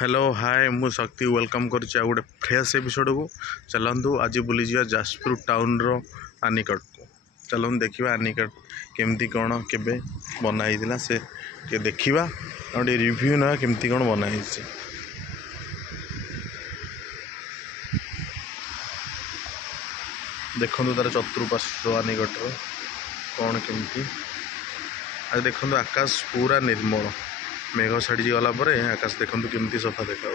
hello hi मु शक्ति welcome करुच्ची आ गोटे फ्रेश एपिसोड को चलतु आज बुली जा जाजपुर टाउन रो आनिकट को चलतु देखा आनिकट केमती कौन केबे बनाई से देखा गोटे रिव्यू ना केमती कौन बनाई देखु तार चतुर्पार्श्व आनिकटर कौन केमती आज देखु आकाश पूरा निर्मल मेघ छाड़ी गला आकाश देखु केमती सफा देखा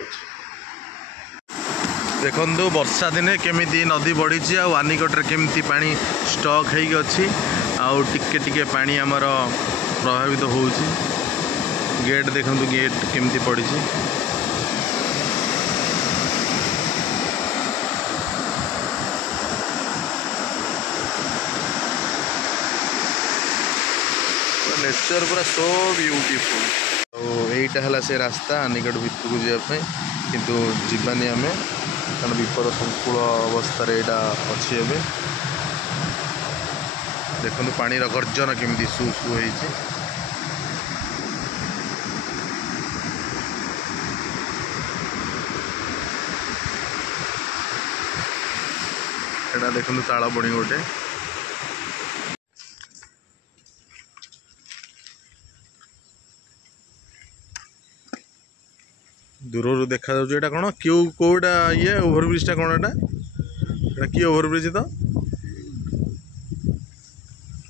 देखु वर्षा दिने केमिति नदी बढ़ी आनिकटर केमती पानी स्टक होगी आउ टिके टिके पानी आमर प्रभावित हो गेट देखु गेट केमती पड़ी नेचर पूरा सो ब्यूटीफुल यहीटा है से रास्ता आनिकट भितर को जावाई किंतु जीवानी आम कारण विपद संकुल अवस्था अच्छी एवं देखो पानी गर्जन केमती सु सु होती देखो ताल बणी गोटे दूर देखा जाटा कौन क्यों कौटा ये ओभरब्रिज कौन एटा कि ओभरब्रिज तो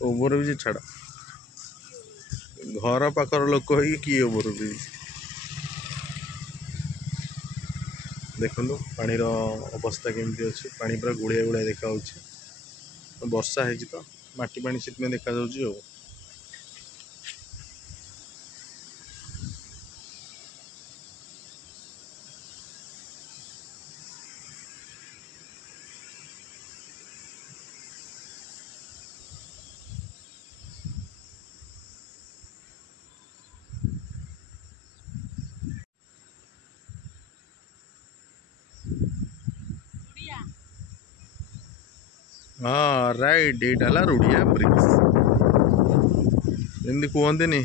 ओभरब्रिज छाड़ घर पाखर लोक हो कि ओभरब्रिज देखो पानी अवस्था केमती अच्छी पानी पूरा गुड़िया गुड़िया देखा वर्षा है तो माटी पानी से देखा जाऊँ हाँ राइट ये रुड़िया ब्रिज जमी कहते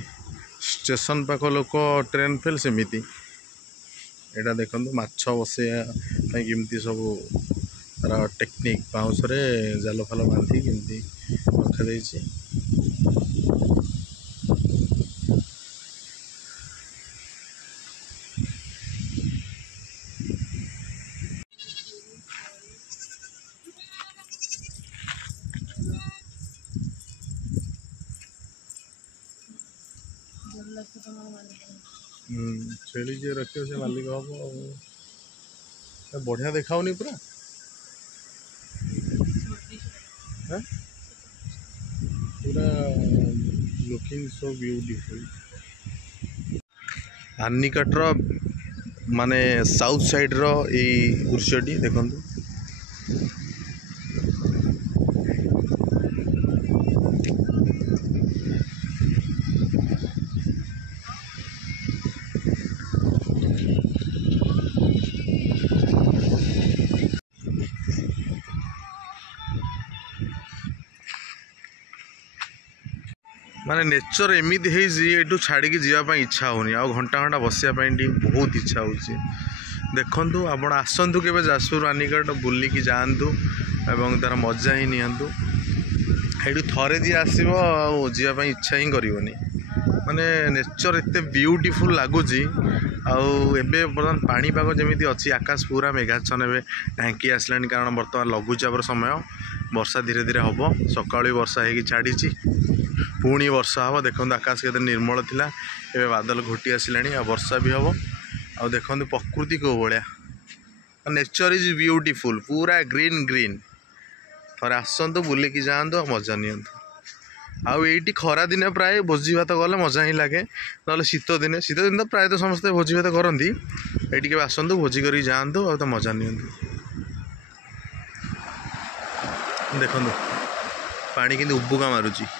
स्टेशन पाख लोक ट्रेन फेल सेमती यहाँ देखो माछ बसैया केमती सब तार टेक्निक बाउंस जाल फाल बांधी केमती रखा छेड़ी जी रखे से मालिक हम बढ़िया देखाऊनी पूरा पूरा लुकिंग सो ब्यूटीफुल आनिकटर माने साउथ साइड रो ए दृश्यटी देखंतु माने नेचर एमती है छाड़ी जावाई इच्छा होनी आ घंटा घंटा बसापी बहुत इच्छा हो देखु आप आसतु के जाजपुर आनिकट बुलिकी जातु एवं तार मजा ही नियंतु ये थरे जी आसवाई इच्छा ही करनी माने नेचर एत ब्यूटीफुल लगुच आबे बर्तमान पाणीपाग जमी अच्छी आकाश पूरा मेघाच्छन ए ढांकी आसला कारण बर्तमान लघुचापर समय वर्षा धीरे धीरे हम सका वर्षा हो छाड़ी पुणी वर्षा हम देखो आकाश के निर्मल थिला एवं बादल घोटी आसला वर्षा भी हम आ देखो प्रकृति को भाया नेचर इज ब्यूटीफुल पूरा ग्रीन ग्रीन थोड़े आसतु बुलिकी जातु मजा नियंतु आईटी खरा दिन प्राय भोजी भात गले मजा ही लगे ना शीत दिन तो प्राय तो समस्ते भोजी भात करती ये आसतु भोजी कर जातु आ तो मजा नियंतु देखो पानी कि उबुका मारुची